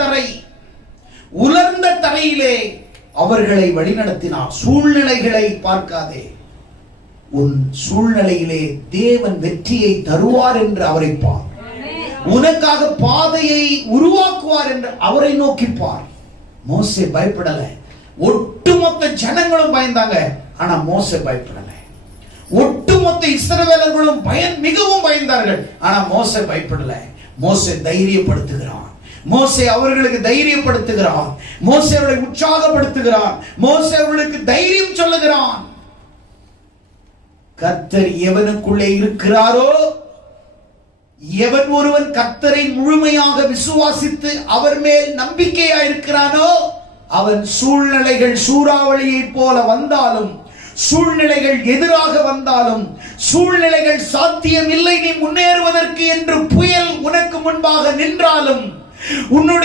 தரை, உலர்ந்த தரையிலே அவர்களை வழிநடத்தினார். சூழ்நிலைகளை பார்க்காதே, உன் சூழ்நிலையிலே தேவன் வெற்றியை தருவார் என்று அவரை பார். உனக்காக பாதையை உருவாக்குவார் என்று அவரை நோக்கிப்பார். மோசே பயப்படல. ஒட்டுமொத்த ஜனங்களும் பயந்தாங்க, ஆனா மோசே பயப்படல. ஒட்டுமொத்த இஸ்ரவேலர்களும் மிகவும் பயந்தார்கள், ஆனா மோசே பயப்படல. மோசே தைரியப்படுத்துகிறான். மோசே அவர்களுக்கு தைரியப்படுத்துகிறான். மோசே அவர்களை உற்சாகப்படுத்துகிறான். மோசே அவர்களுக்கு தைரியம் சொல்லுகிறான். கர்த்தர் எவனுக்குள்ளே இருக்கிறாரோ, எவன் ஒருவன் கர்த்தரை முழுமையாக விசுவாசித்து அவர் மேல் நம்பிக்கையா இருக்கிறானோ, அவன் சூழ்நிலைகள் சூறாவளியை போல வந்தாலும், சூழ்நிலைகள் எதிராக வந்தாலும், சூழ்நிலைகள் சாத்தியம் இல்லை நீ முன்னேறுவதற்கு என்று புயல் உனக்கு முன்பாக நின்றாலும், உன்னுடைய